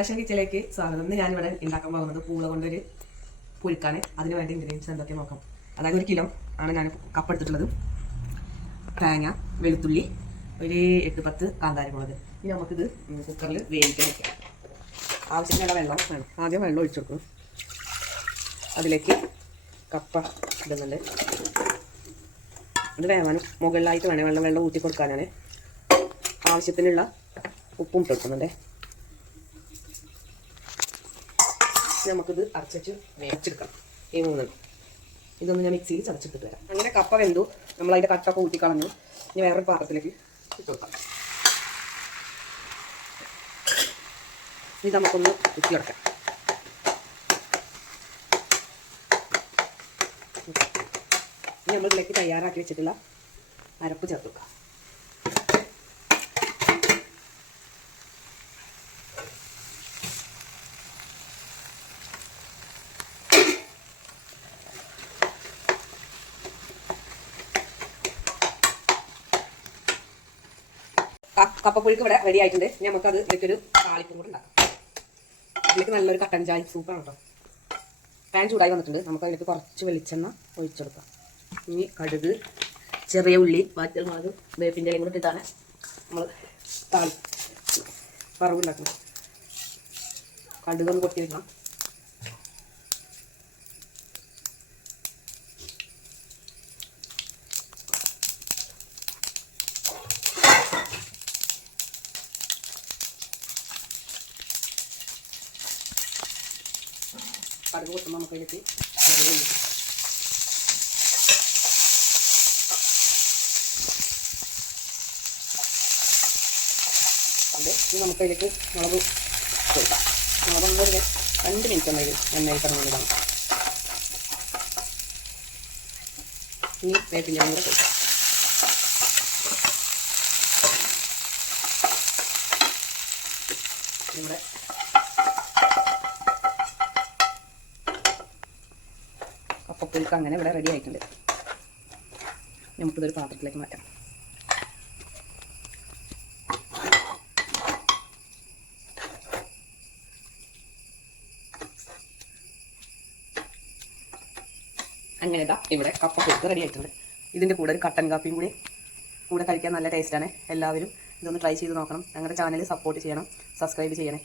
Special കിച്ചണിലേക്ക് സ്വാഗതം. ഇന്ന് ഞാനിവിടെ ഉണ്ടാക്കാൻ പോകുന്നത് പൂള കൊണ്ടൊരു പുഴുക്കാണ്. അതിന് വേണ്ടി ഇൻഗ്രീഡിയൻസ് എന്തൊക്കെ നോക്കാം. അതായത് 1 കിലോ ആണ് ഞാൻ കപ്പ എടുത്തിട്ടുള്ളത്. തേങ്ങ, വെളുത്തുള്ളി, ഒരു 8-10 കാന്താരി മുളക്. ഇനി നമുക്കിത് കുക്കറിൽ വേവിക്കാൻ വയ്ക്കാം. ആവശ്യത്തിനുള്ള വെള്ളം വേണം. ആദ്യം വെള്ളം ഒഴിച്ചു കൊടുക്കും. അതിലേക്ക് കപ്പ ഇടുന്നുണ്ട്. ഇത് വേവാനും മുകളിലായിട്ട് വേണേൽ വെള്ളം ഊറ്റി കൊടുക്കാനാണ്. ആവശ്യത്തിനുള്ള ഉപ്പും ഇട്ട് കൊടുക്കുന്നുണ്ട്. നമുക്കിത് അരച്ചു വേവിച്ചെടുക്കണം. ഈ 3 ഇതൊന്ന് ഞാൻ മിക്സിയിൽ ചതച്ചെടുത്തിട്ട് വരാം. അങ്ങനെ കപ്പ വെന്തു. നമ്മളതിൻ്റെ കട്ടൊക്കെ ഊറ്റിക്കളഞ്ഞു. ഇനി വേറൊരു പാത്രത്തിലേക്ക് ഇട്ട് കൊടുക്കാം. ഇത് നമുക്കൊന്ന് ഊറ്റി കൊടുക്കാം. ഇനി നമ്മൾ ഇതിലേക്ക് തയ്യാറാക്കി വെച്ചിട്ടുള്ള അരപ്പ് ചേർത്ത് കൊടുക്കാം. കപ്പപ്പുഴുക്ക് ഇവിടെ റെഡി ആയിട്ടുണ്ട്. നമുക്കത് ഇതിലേക്കൊരു താളിപ്പും കൂടെ ഉണ്ടാക്കാം. അതിലേക്ക് നല്ലൊരു കട്ടൻ ചായ സൂപ്പാണ് കേട്ടോ. പാൻ ചൂടായി വന്നിട്ടുണ്ട്. നമുക്ക് അതിലേക്ക് കുറച്ച് വെളിച്ചെണ്ണ ഒഴിച്ചെടുക്കാം. ഇനി കടുക്, ചെറിയ ഉള്ളി, വറ്റൽമുളക്, വേപ്പിൻ്റെ ഇലയും കൂടെ ഇട്ടിട്ടാണ് നമ്മൾ വറവുണ്ടാക്കുന്നത്. കടുകൊന്ന് കൊട്ടി വെക്കണം. കടുക് പൊട്ടുമ്പോൾ നമുക്ക് അതിലേക്ക് ഇനി നമുക്കതിലേക്ക് മുളക് കൊടുക്കാം. മുളകൊന്നൊരു 2 മിനിറ്റ് ഒന്നതിൽ എണ്ണയിൽ കിടന്നുള്ളതാണ്. ഇനി വേപ്പിൻ്റെ കൂടെ കൊടുക്കാം. ഇവിടെ കപ്പപ്പുഴുക്ക് അങ്ങനെ ഇവിടെ റെഡി ആയിട്ടുണ്ട്. നമുക്കിതൊരു പാത്രത്തിലേക്ക് മാറ്റാം. അങ്ങനെ ഇവിടെ കപ്പപ്പുഴുക്ക് റെഡി ആയിട്ടുണ്ട്. ഇതിൻ്റെ കൂടെ ഒരു കട്ടൻ കാപ്പിയും കൂടെ കഴിക്കാൻ നല്ല ടേസ്റ്റാണ്. എല്ലാവരും ഇതൊന്ന് ട്രൈ ചെയ്ത് നോക്കണം. ഞങ്ങളുടെ ചാനൽ സപ്പോർട്ട് ചെയ്യണം, സബ്സ്ക്രൈബ് ചെയ്യണേ.